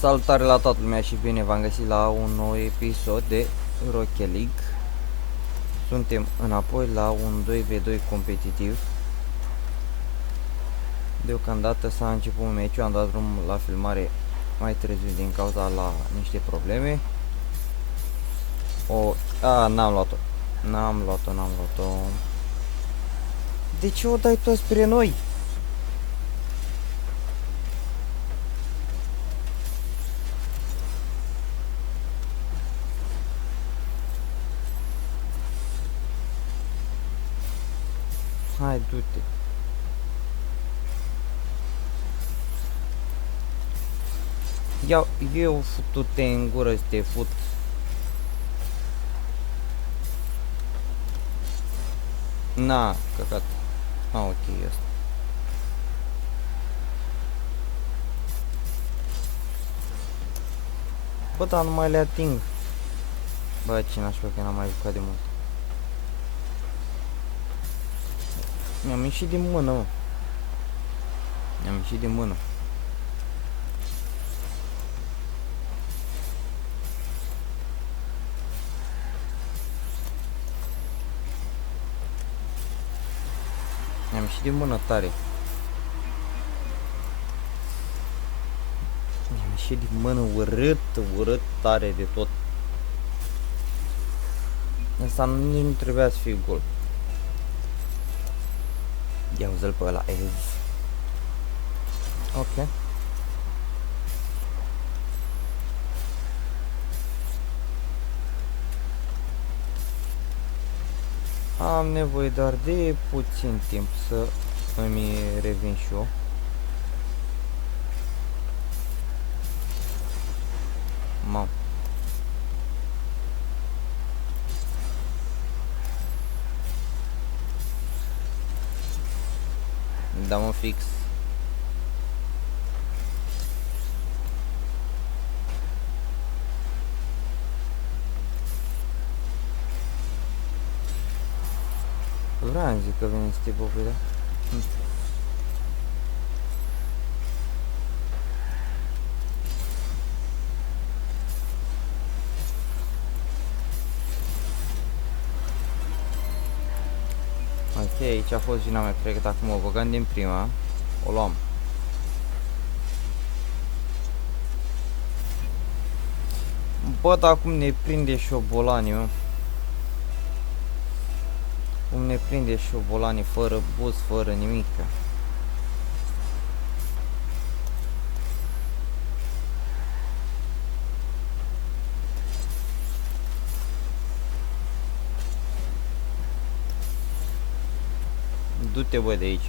Salutare la toată lumea și bine v-am găsit la un nou episod de Rocket League. Suntem înapoi la un 2v2 competitiv. Deocamdată s-a început meciul, am dat drumul la filmare mai târziu din cauza la niște probleme. N-am luat-o. N-am luat-o. De ce o dai tot spre noi? Hai, du-te. Eu futu-te în gură să te fut. Na, căcat. Ok, asta. Bă, dar nu mai le ating. Bă, ce nașpa că n-am mai jucat de mult. Mi-am ieșit din mână, mă. Mi-am ieșit din mână. Mi-am ieșit din mână tare. Mi-am ieșit din mână urât tare de tot. Asta nici nu trebuia să fie gol. Ia uzi-l pe ăla, ok. Am nevoie doar de puțin timp să îmi revin și eu. Mam. Da, mă, fix. Vreau zic că vine să te bucuri, da? Ok, aici a fost vina mea, cred că acum o băgăm din prima, o luam. Bă, dar acum ne prinde șobolanii, mă. Cum ne prinde șobolanii fără buz, fără nimic. Du-te, bă, de aici.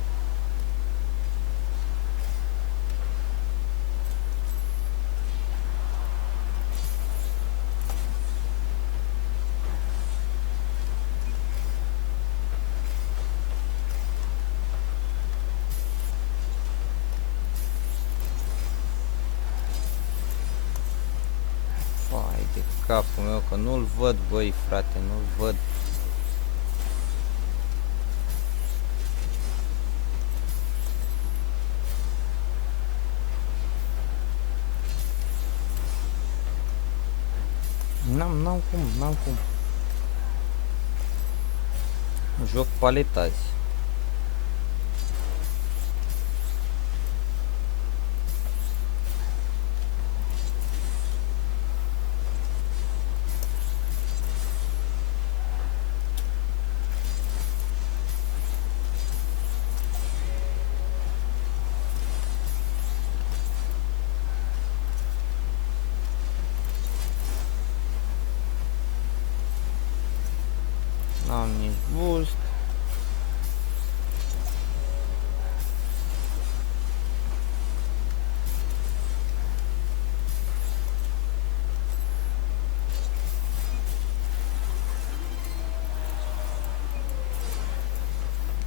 Vai de capul meu, că nu-l văd, băi, frate, nu-l văd. N-am cum. Joc paleta azi. N-am nici boost.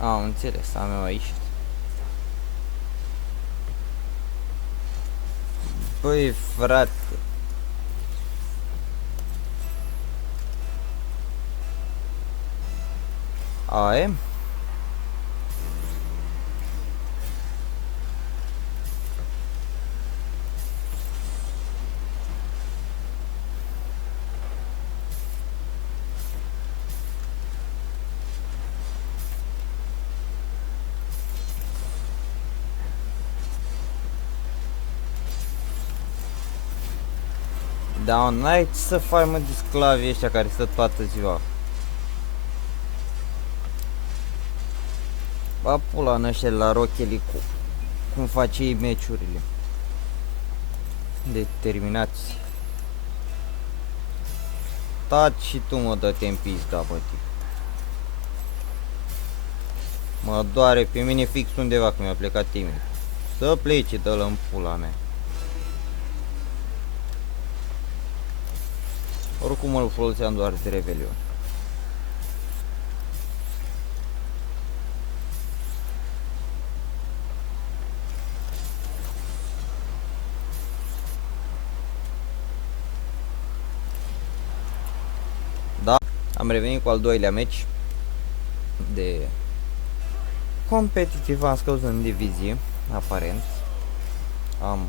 Am înțeles, am eu aici. Băi, frate. Ai? Da, n-ai ce să faci, mă, de sclavii ăștia care stă toată ziua. Ba pula în ăștia la Rocket League, cum face ei meciurile. Determinați. Taci și tu, mă, dă-te în pizda, bă, tip. Mă doare pe mine fix undeva că mi-a plecat timid. Să plece, dă-l în pula mea. Oricum îl foloseam doar de Revelion. Da, am revenit cu al doilea meci de competitiv, am scăzut în divizie, aparent. Am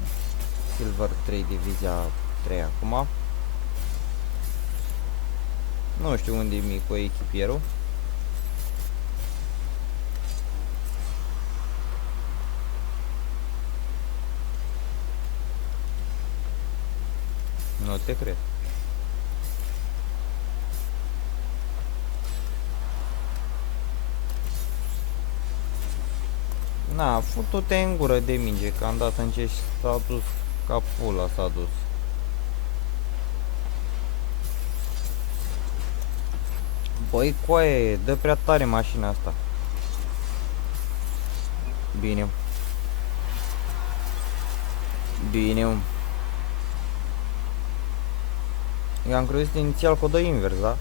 Silver 3, divizia 3 acum. Nu știu unde e micu echipierul. Nu te cred. Na, futu-te în gură de minge, că am dat în ce s-a dus ca pula s-a dus. Băi, coaie, dă prea tare mașina asta. Bine. Bine. Eu am crezut inițial că o dă invers, da?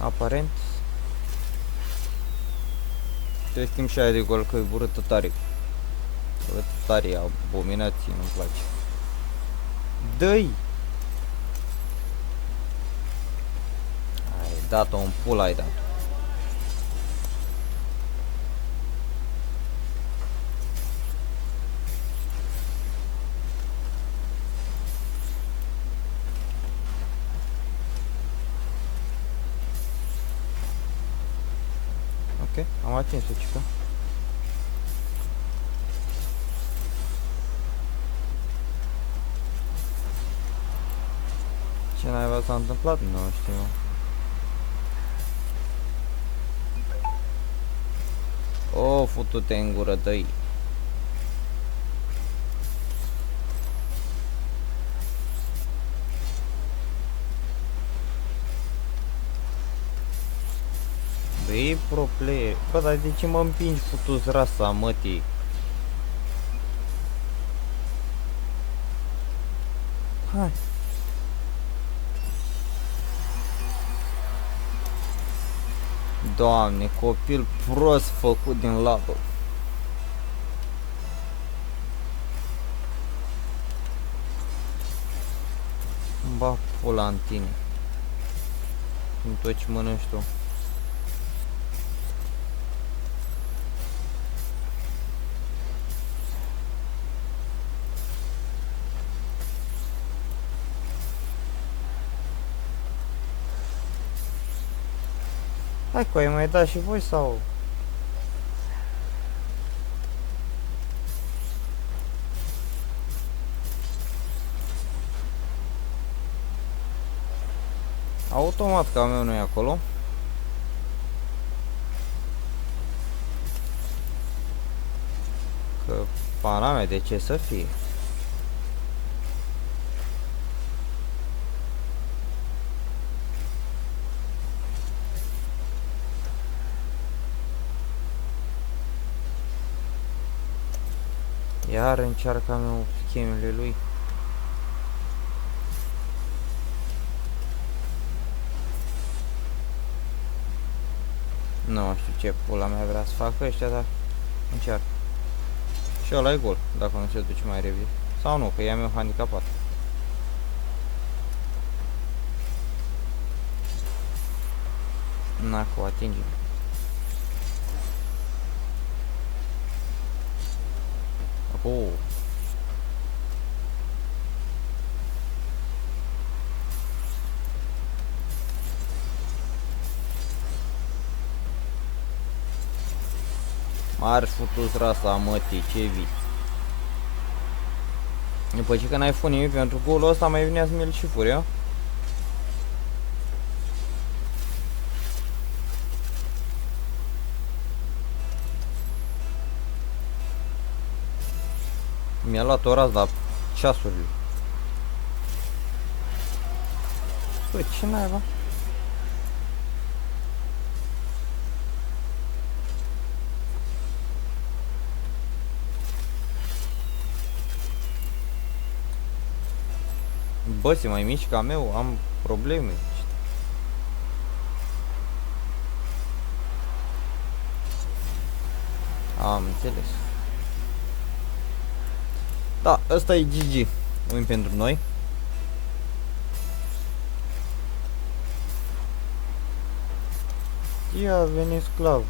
Aparent. Trebuie schimb și aia de gol, că e burâtă tare. Burâtă tare, abominație, nu-mi place. Dă-i! Ai dat-o în pula, ai dat. Ok, am atins-o, cică. Ce naiba s-a întâmplat? Nu știu. O, futu-te în gură, dă-i. Băi, pro player. Bă, dar de ce mă împingi, putu-s rasa, mătii? Hai. Doamne, copil prost făcut din labă. Ba pula în tine. În tot ce mănânci tu. Hai că ai mai dat și voi sau? Automat camionul e acolo. Că pana mea, de ce să fie? Iar încearcă meu schemele lui. Nu știu ce pula mea vrea să facă ăștia, dar încearcă. Și ăla e gol, dacă nu se duce mai repede. Sau nu, că i-am eu handicapat. Na, cu atingem. Oh. Marș futus rasa, mătii, ce vii. După ce că n-ai făcut nimic pentru golul ăsta, mai venea să mi-l și furi, eu? Mi-a luat o rază la ceasurile. Băi, ce naiba? Bă, se mai mici ca meu, am probleme. Am înțeles. Da, ăsta e GG. Win pentru noi. Ia veni sclav.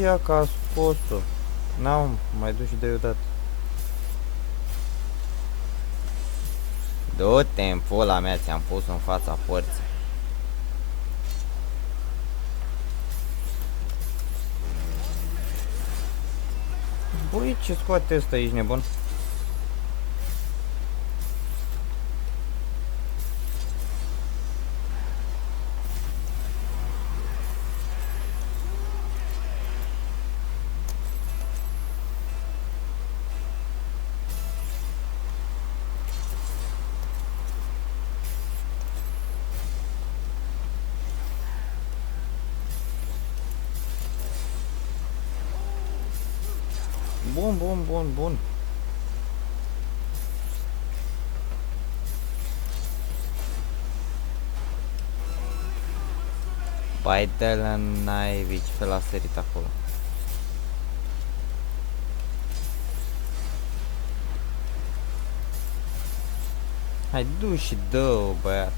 Ia că a scos-o. N-am, mai duc și de odată. Du-te în pula mea, ți-am pus în fața porții. Băi, ce scoate ăsta, ești nebun? Bun, bun, bun, bun. Pai dă-l naivici pe la sărit acolo. Hai, du și dă-o, băiat.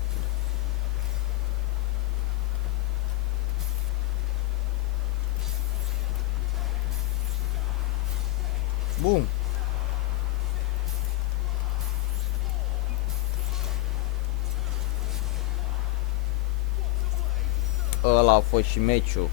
Bum. Ăla a fost și meciul.